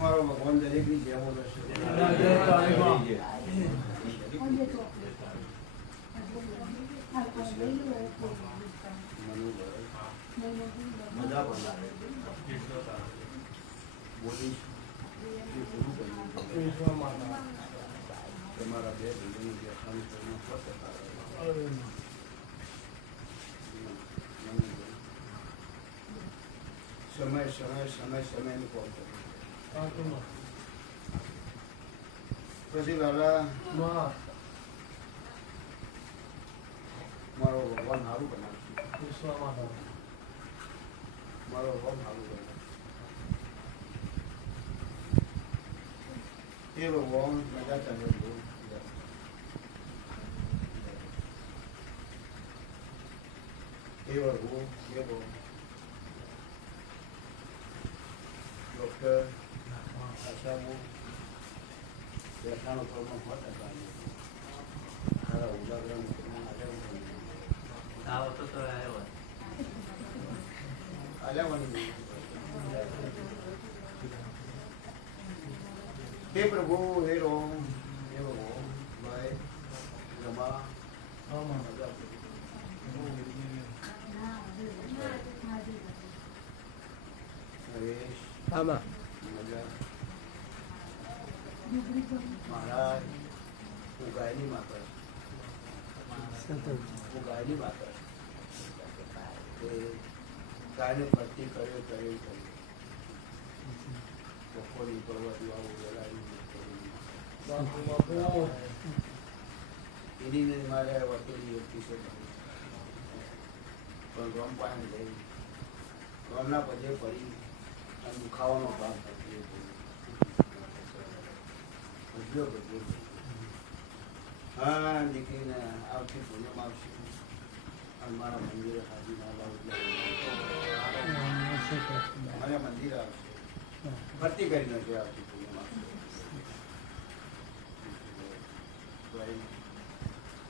મારો ભગવાન દરેક ની જેવો રહેશે. મજા બોલીશ તમારા બે ભાઈઓની વ્યવસ્થાનું સમય સમય સમય સમયનું કોલ કર્યું. પછી લાલા મારો ભગવાન સારું બનાવશે. મારો ભગવાન સારું બનાવશે. એ ભગવાન મજા ચાલે બહુ. એ ભગવાન એ ભગવાન ડૉક્ટર આશાબુ બેઠાનો પ્રોબ્લેમ હોતા સારા ઉદાહરણ હે પ્રભુ હે રોમ હે ભગવાન ભાઈ રમા હરેશ મહારાજ હું ગાયની માતા હું ગાયની માતા ગાયને ભરતી કર્યો બપોરની પર્વતી આવું વેલાવી એની મારે વર્તેલી વ્યક્તિ છે પણ ગમ પાણી જઈ ગમના પદે પડી અને દુખાવાનો ભાગ થતી હા દીકરીને આવતી પૂનમ આવશે અને મારા મંદિરે હાજી ના મારા મંદિર આવશે ભરતી કરીને છે આવતી પૂનમ આવશે.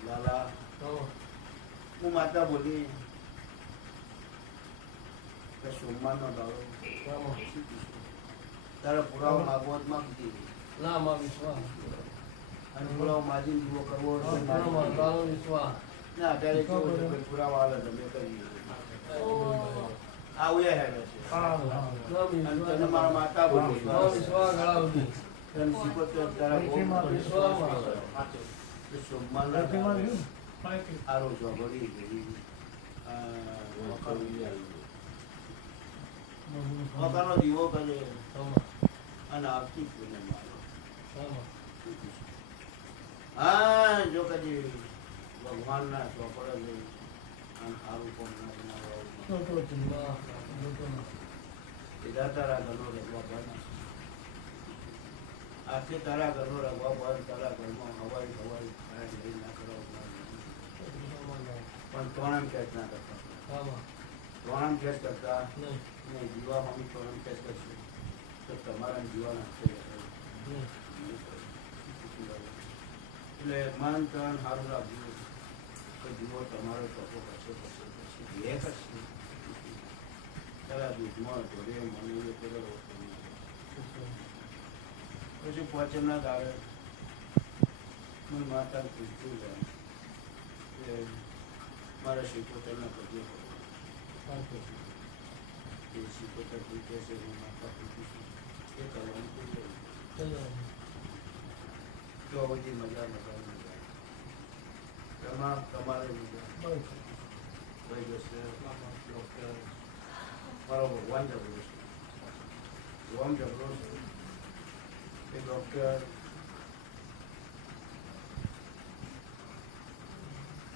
લાલા હું માતા બોલી સોમવારનો દાડો તારા પુરાવા માગવત માંગતી ના માં વિશ્વાસ અને પુરાવા માજી જુઓ કરવો વિશ્વાસ ના અત્યારે કેવું છે કોઈ પુરાવા આવે તમે કરીએ આ ઉયા હેડે છે અને તને મારા માતા બોલી વિશ્વાસ ગળાવતી તને શીખોતર તારા સોમવારના આરો છો ભરી ગઈ મકાનો દીવો કરે અને આવતી પૂનમ હા જો કદી ભગવાનના ચોપડા લઈ અને સારું કોમ ના બનાવવા તારા ઘરનો રગવા બંધ આખે તારા ઘરનો રગવા બંધ તારા ઘરમાં હવાઈ ના કરવા પણ તોણમ કેસ ના કરતા તોણમ કેસ કરતા નહીં જીવા મમ્મી તોણમ કેસ કરશે તો તમારા જીવાના એટલે મન તન સારું લાગ્યું કે જીવો તમારો ટકો કરશે એ કરશે તારા દૂધમાં જોડે મને પેલો પછી પોચમના દાડે મને માતા પૂછતું જાય કે મારા શીખોતરના પગે એ શીખોતર પૂછે છે હું માતા પૂછું છું એ કરવાનું પૂછે તો બધી મજા તમારે મજા ભાઈ જશે ડૉક્ટર મારો ભગવાન ઝઘડો છે ભગવાન ઝઘડો છે એ ડૉક્ટર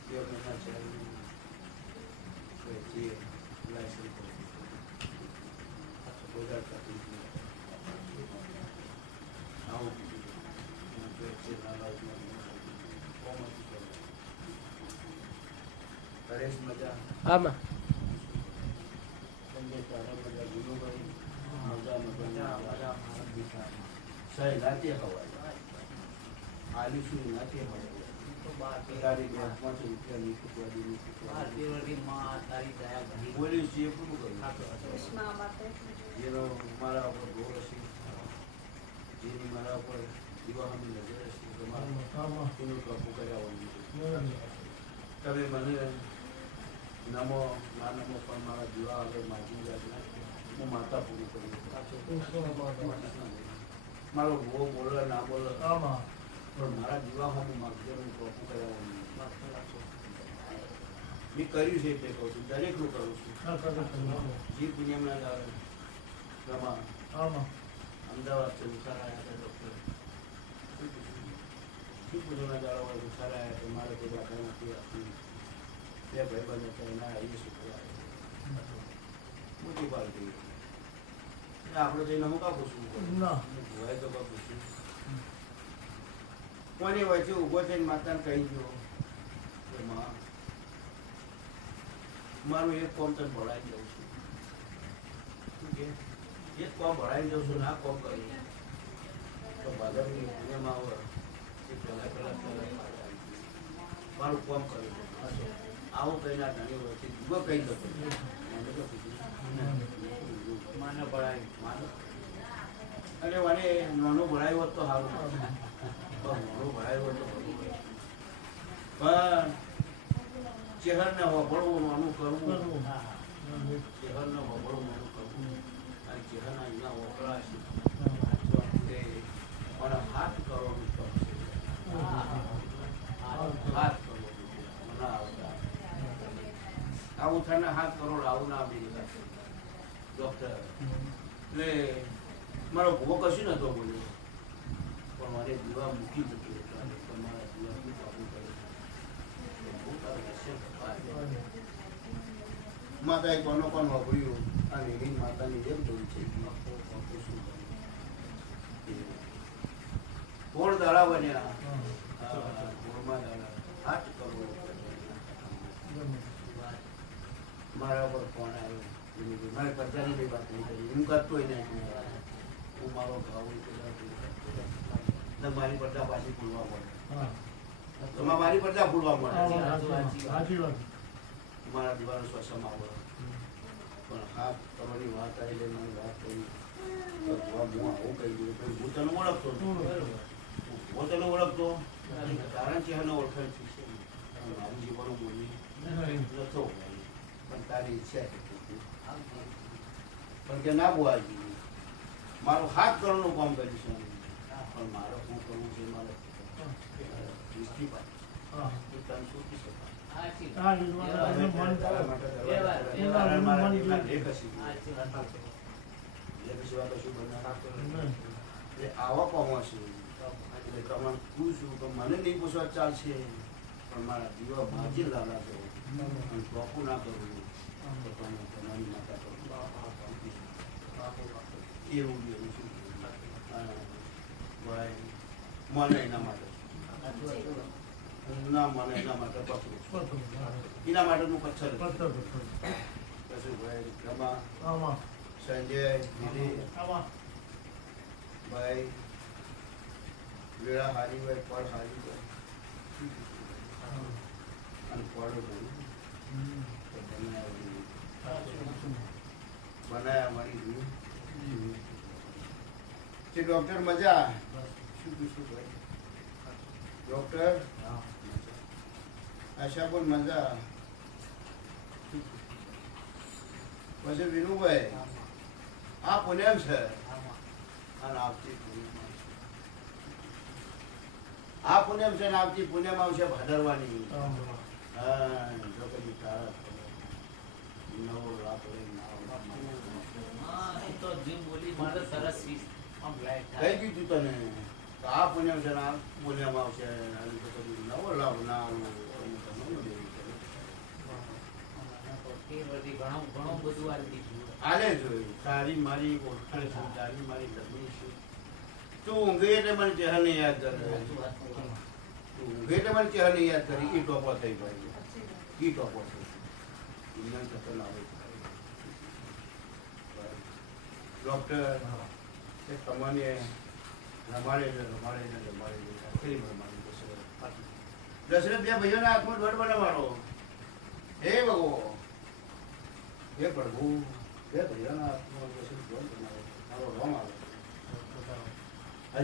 બે મહિના ચાલી લાયસન્સ તકલીફ નહીં. આવું કીધું. પરેશ મજા, આમાં સંજય તારા મજા, ગુરુભાઈ મજા મજા. સાહેબ નાતે હવાય આલીશું નાતે હવાય તારી 5 રૂપિયા ની ચૂકવાડી બોલી છીએ પૂરું કર્યું. જેનો મારા ઉપર ગૌરવ છે, જેની મારા ઉપર વિવાહની નજર છે, એનું કાપુ કર્યા. તમે મને નમો ના નમો પણ મારા વિવાહ આગળ માજી જાય, હું માતા પૂરું કર્યું. મારો બહુ બોલે ના બોલે પણ મારા વિવાહોમાં માગજનું કાપુ કર્યા. મેં કર્યું છે તે કહું છું, દરેકનું કરું છું. જે પુણ્યમના દાડે રમા અમદાવાદ છે સારા આવ્યા હતા ડૉક્ટર. શું પુણ્યમના દાડા હોય સારા આવ્યા હતા. મારે કોઈ દાખલા નથી આપી. બે ભાઈબંધ હતા એના આવીએ શું મોટી પાર્ટી આપણે જઈને હું કાપું છું હોય તો કાપું છું. કોની વચ્ચે ઊભો થઈને માતાને કહી ગયો કે માં મારું એક કોમ તને ભણાવી દઉં છું. શું કે એક કોમ ભણાવી દઉં છું, ના કોમ કરી તો ભાદરની પુણ્યમાં આવે એ પહેલા મારું કોમ કર્યું. આવું કઈ ના નાની વચ્ચે જુઓ કહી દો માને ભણાવી માનો. અને મને નાનું ભણાવ્યું હોત તો સારું, નાનું ભણાવ્યું હોત તો બધું. પણ ચહેરને વભળવું નાનું કરવું, ચહેરને વભળવું નાનું કરવું અને ચહેરના એના વપરાશ અને હાથ કરવાનું કામ છે. હાથ કરવો મને આવતા આવું થઈને 7 કરોડ આવું ના આપી દીધા ડૉક્ટર. એટલે મારો ભૂવો કશું નતો બોલ્યો પણ મારે દીવા મૂકી મૂકી તમારા દીવા કાબુ કરે. માતાએ કોનો કોણ વાપર્યું અને એની માતાની જેમ જોડી છે. કોણ દાડા બન્યા, કોણમાં દાડા 8 કરોડ મારા પર ફોન આવ્યો. મારે પચાની બી વાત નહીં કરી, હું કરતો નહીં. હું મારો ભાવ મારી પડદા પાછી ભૂલવા પડે. તમારે મારી પડદા ભૂલવા પડે. મારા દીવાનો શ્વસમ આવે પણ હાથ તમારી વાત આવી જાય. મારી વાત કરી હું આવું કહી દઉં હું તને ઓળખતો હું તને ઓળખતો કારણ છે એને ઓળખાણ છે. મારું જીવવાનું બોલી નતો પણ તારી ઈચ્છા પણ કે ના બોવાજી મારું 7 કરોડનું કામ કર્યું છે પણ મારે શું કરવું છે. મારે દૃષ્ટિ પાછી તને શું કી શકાય. આવા કામો છે તમારે પૂછું તો મને નહીં પૂછવા ચાલશે પણ મારા દીવા ભાજી લાલા છો અને ટોપું ના કરવું તો તમે તમારી માતા કરો એવું એવું શું ભાઈ મને એના માટે ના મને એના માટે પકડું એના માટેનું પથ્થર કશું ભાઈ રમા સંજય દિલીપ ભાઈ વેળા હારી હોય પડ હારી હોય અને પડો બનાયા મારી જે ડોક્ટર મજા શું પૂછું ભાઈ ડોક્ટર આશા પણ મજા. પછી વિનુભાઈ આ પુણ્યમ છે અને આવતી આ પુણ્યમ છે ને આવતી પુણ્યમ આવશે ભાદરવાની. જો કદી તારા નવો રાત કઈ કીધું તને આ પુણ્યમ છે ને આ પુણ્યમ આવશે નવો લાભ ના ઘણું બધું આવી દીધું. આને જોયું તારી મારી ઓળખાણ છે, તારી મારી લગ્ન છે. તું ઊંઘે એટલે મને ચહેરાને યાદ કરે, તું ઊંઘે એટલે મને ચહેરાને યાદ કરે. ઈ ટોપો થઈ ભાઈ, ઈ ટોપો થઈ ઇન્ડિયન થતો ના હોય. ડોક્ટર તમને રમાડે છે, રમાડે છે, રમાડે છે, આખરી રમાડી દશરથ બે ભાઈઓના હાથમાં દોડ બનાવવાનો. હે ભગવો, હે પ્રભુ, બે ભાઈઓના હાથમાં દશરથ દોડ બનાવો. મારો રોમ આવે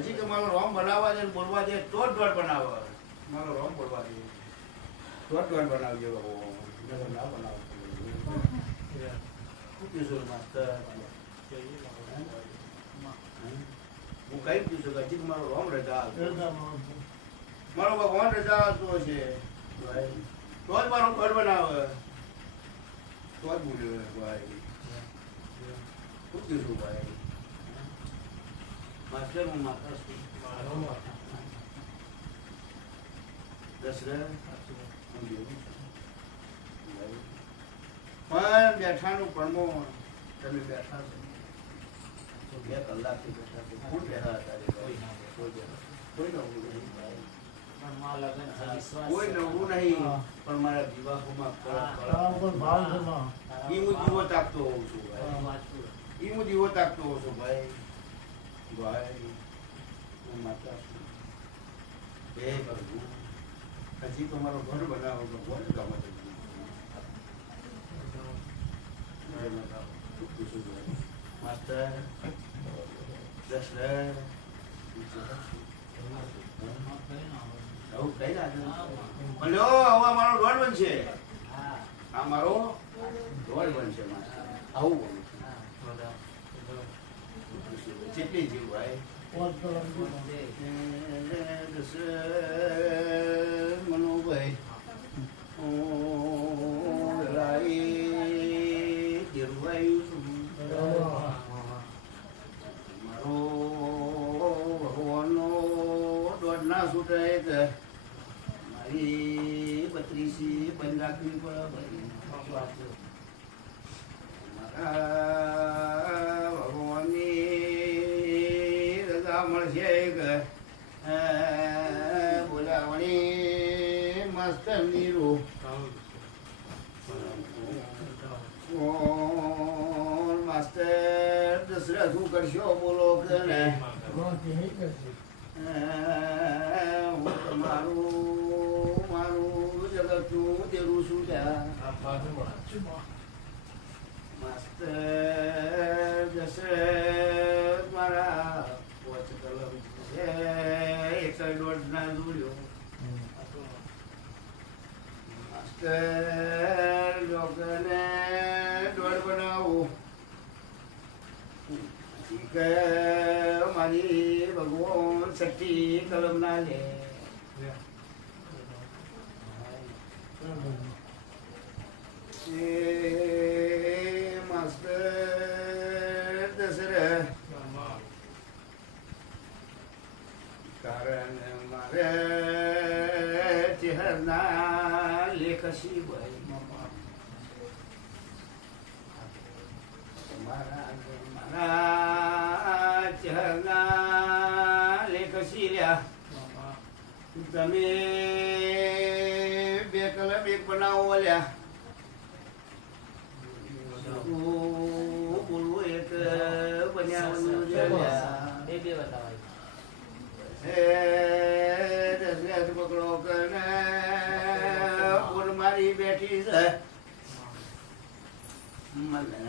હજી કે મારો રોમ બનાવવા દે, બોલવા દે તો જ દોડ બનાવે. મારો રોમ બોલવા દે તો જ દોડ બનાવજો ભગવો, ના બનાવો. શું કીધું માસ્તર? હું કઈ પૂછું કે હજી મારો રોમ રજા મારો ભગવાન રજા આવતો છે તો જ મારો ઘર બનાવે, તો જ બોલ્યો ભાઈ. શું કીધું ભાઈ? માસ્ટર હું માતા છું. દશરથ હું દેવું છું પણ બેઠાનું પડમો તમે બેઠા છો 2 કલાકથી બેઠા છો. કોણ બેઠા હતા? કોઈ નવું નહીં ભાઈ, કોઈ નવું નહીં. પણ મારા વિવાહોમાં હું દીવો તાકતો હોઉં છું ભાઈ, હું દીવો તાકતો હોઉં છું ભાઈ. ભાઈ હું માતા છું. હે પ્રભુ, હજી તો મારો ઘર બનાવો ભગવાન ગમે માસ્ટર દશરથ આવું કઈ ના હવે મારો દોડ બનશે. આ મારો દોડ બનશે માસ્ટર. આવું કેટલી જીવ ભાઈ મનોભાઈ મારો ભગવાનનો દોડ ના છૂટે કે મારી 32 બંધ રાખવી પડે ભાઈ. મારા ભગવાનની રજા મળશે કે બોલાવણી માસ્તરની રૂ માસ્ટર દશરથ શું કરશો બોલો કે ને હું મારું જગતનું દેરું છું ત્યાં. માસ્ટર દશરથ મારા 5 કલમ છે, 1.5 ના જોડ્યો. માસ્ટર લોકોને દોડ બનાવું કે મારી ભગવાન 6 કલમ ના લે. માસ્ટર દશરથ કારણ મારે ચહેરના લેખસી ભાઈ મારા ચહેરના લેખસી લ્યા. તમે 2 કલમ 1 બનાવો લ્યા. બોલવું એક બન્યાવાનું દશરથ પકડો કરે બોલ મારી બેઠી છે મને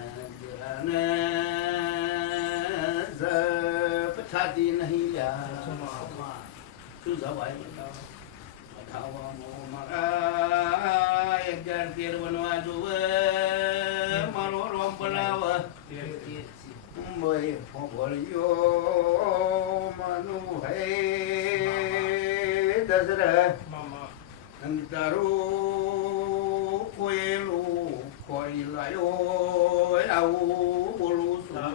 છાતી નહીં લ્યા. શું જવાય મારા 11-13 બનવા જોવે મારો રોમ બનાવે ભળ્યો માનું હે દશરથ તારું કોયેલું કોઈ લાયો આવું બોલું છું.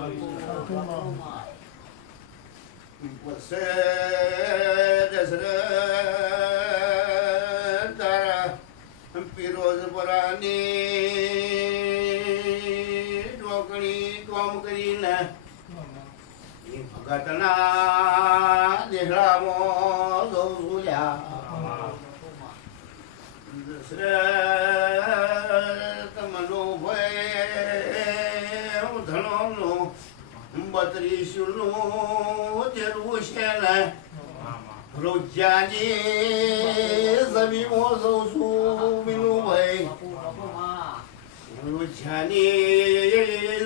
દશરથ તારા પીરોજ પરાની કરીને એ ભગતના દેહડામાં દઉં છું લ્યા દશરથ મનોભાઈ હું ધનોનું 32 નું તેરું છે ને રોજાની જમીમો જઉં છું મીનુભાઈ રોજાની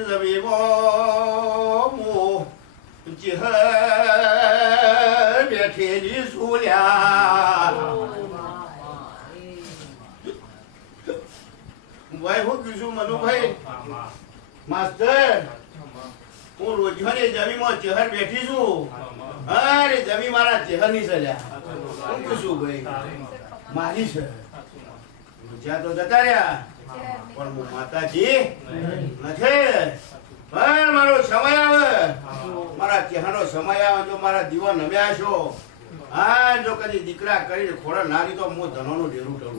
જમીમો બેઠેલી સુલ્યા ભાઈ હું કીધું મનુભાઈ માસ્ટર હું રોજવાની જમીમાં ચહેર બેઠી છું અરે જમી મારા ચહેર ની સજા હું કીધું ભાઈ મારી છે રોજ્યા તો જતા રહ્યા પણ હું માતાજી નથી પણ મારો સમય આવે મારા ચહેરો સમય આવે જો મારા દીવા નમ્યા છો હા જો કદી દીકરા કરીને ખોડા નારી તો હું ધનોનું ડેરું કરું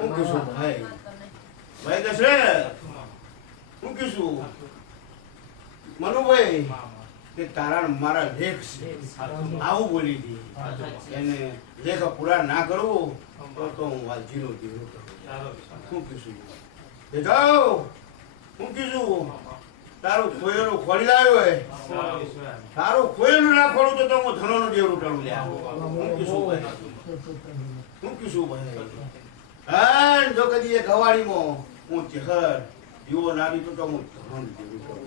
હું કીધું ભાઈ ભાઈ દશરથ હું કીધું મનુભાઈ કે તારા મારા લેખ છે આવું બોલી દી એને લેખ પૂરા ના કરવું તો હું વાલજીનો ડેરું કરું હું કીધું દેખાવ હું કીધું તારું ખોયેલું ખોલી લાવ્યો હોય તારું ખોયેલું ના ખોલું તો હું ધનોનું ડેરું કરું લ્યા હું કીધું ભાઈ હા જો કદી એ ગવાડીમાં હું ચહેર દીવો નારી તો હું ધનોનું ડેરું કરું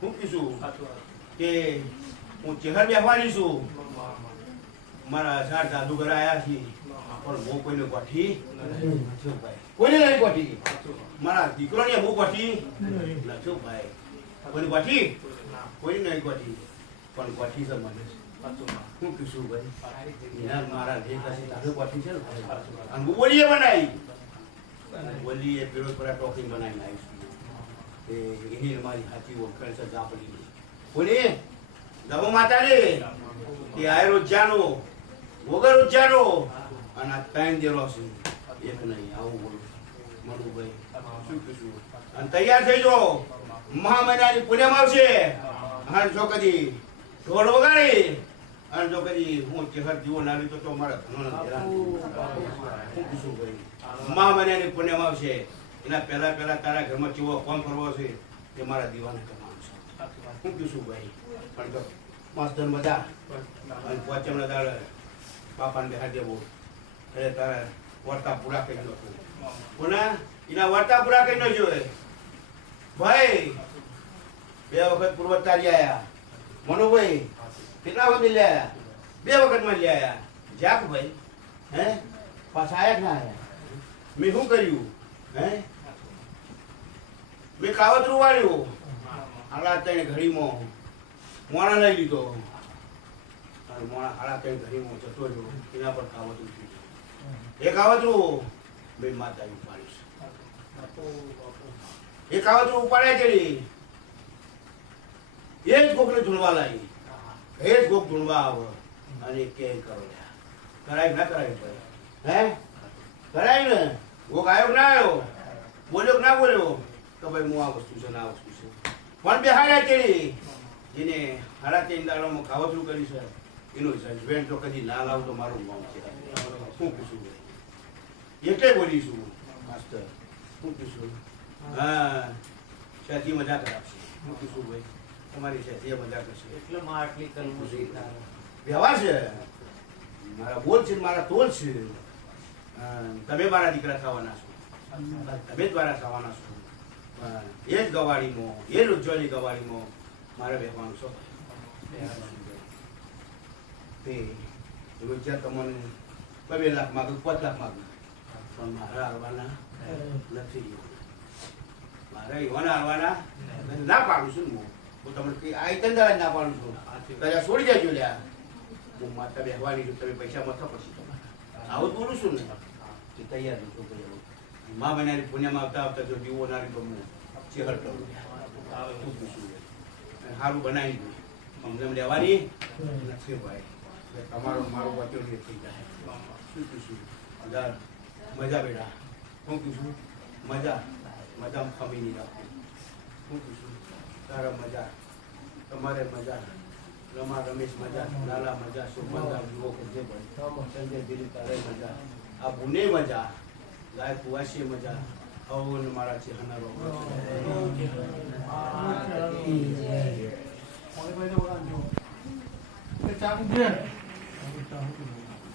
હું કીધું કે હું ચહેર બેસવાની છું મારા 4 જાદુગર આવ્યા છે પણ હું કોઈને ગોઠી કોઈને નહીં ગોઠી મારા દીકરોને હું ગોઠી નથી ભાઈ કોઈને ગોઠી કોઈ નહીં ગોઠી પણ ગોઠી છે મને હું કીધું ભાઈ એના મારા લેખ હશે તારે ગોઠી છે ને અને હું બોલીએ બનાવી બોલીએ પેલો થોડા ટોકિંગ બનાવીને આવીશું એની મારી હાથી ઓળખાણ છે જાપડી બોલી દબો માતાજી કે આ રોજાનો વગર રોજાનો અને આ 3 દેરો છે એક નહીં આવું બોલું મનુભાઈ શું કીધું અને તૈયાર થઈ જાઓ મહા મહિનાની પૂનમ આવશે અને જો કદી ઢોલ વગાડી અને જો કદી હું ચહેર જીવો નારી તો મારા ધનોના હેરાન શું કીધું ભાઈ મહા મહિનાની પૂનમ આવશે એના પહેલા તારા ઘરમાં કેવો કોણ કરવો છે તે મારા દીવાને કરવાનું છે શું કીધું ભાઈ પણ તો માસ્ટર બધા અને પોચમના દાડે બાપાને દેખા દેવો એટલે તારે વર્તા પૂરા કરી દો કોના એના વર્તા પૂરા કરી દો જોઈએ ભાઈ 2 વખત પૂર્વતારી આયા મનુભાઈ કેટલા વખત લઈ આયા 2 વખતમાં લઈ આયા જાક ભાઈ હે પાછા આયા ના આયા મેં શું કર્યું હે મેં કાવતરું વાળ્યું આલા 3 ઘડીમાં મોણા લઈ લીધો અને મોણા આલા 3 ઘડીમાં જતો રહ્યો એના પર કાવતરું એક કાવતરું બે માતા ઉપાડીશ એક કાવતરું ઉપાડ્યા ચડી એ જ ગોકને ધૂણવા લાવી એ જ ગોક ધૂણવા આવે અને કે કરો કરાય ના કરાય હે કરાય ને ગોક આવ્યો ના આવ્યો બોલ્યો ના બોલ્યો તો ભાઈ હું આ વસ્તુ છે ના વસ્તુ છે પણ બે હારા ચડી જેને હારા તે દાડામાં કાવતરું કરી છે એનો જજમેન્ટ તો કદી ના લાવ તો મારું નામ છે શું પૂછું એટલે બોલીશું માસ્ટર શું પૂછું હા સાચી મજા કરાવશે શું પૂછું ભાઈ તમારી સાથે મજા કરશે એટલે માં આટલી કલમો છે વ્યવહાર છે મારા બોલ છે મારા તોલ છે તમે મારા દીકરા થવાના છો તમે જ મારા થવાના છો એ જ ગવાડીમાં એ જ ઉજ્જવલની ગવાડીમાં મારે બેસવાનું છો તે રોજ્યા તમને 2 લાખ માગું 5 લાખ માગું પણ મારા આવવાના નથી મારા એવાના આવવાના ના પાડું છું હું તમને કઈ આ તંદાજ ના પાડું છું પહેલા છોડી જાજો લ્યા હું માતા બેહવાની છું તમે પૈસા મથા પછી આવું બોલું છું ને તે તૈયાર છું મા મહિનાની પુણ્યમાં આવતા જો જીવો નારી તો હું ચેહર કરું સારું બનાવી દઉં અમને લેવાની નથી ભાઈ તમારો મારો વચન થઈ જાય શું કીધું મજા બેટા શું કીધું મજામાં ખમી નહીં રાખવું હું પૂછું તારા મજા તમારે મજા રમા રમેશ મજા લાલા મજા સુમનદાર જુઓ કે જે ભાઈ સંજય ગીરી તારે મજા આ પુણે મજા ગાય કુવાશી મજા અવન મારા છે હનારો ચાલુ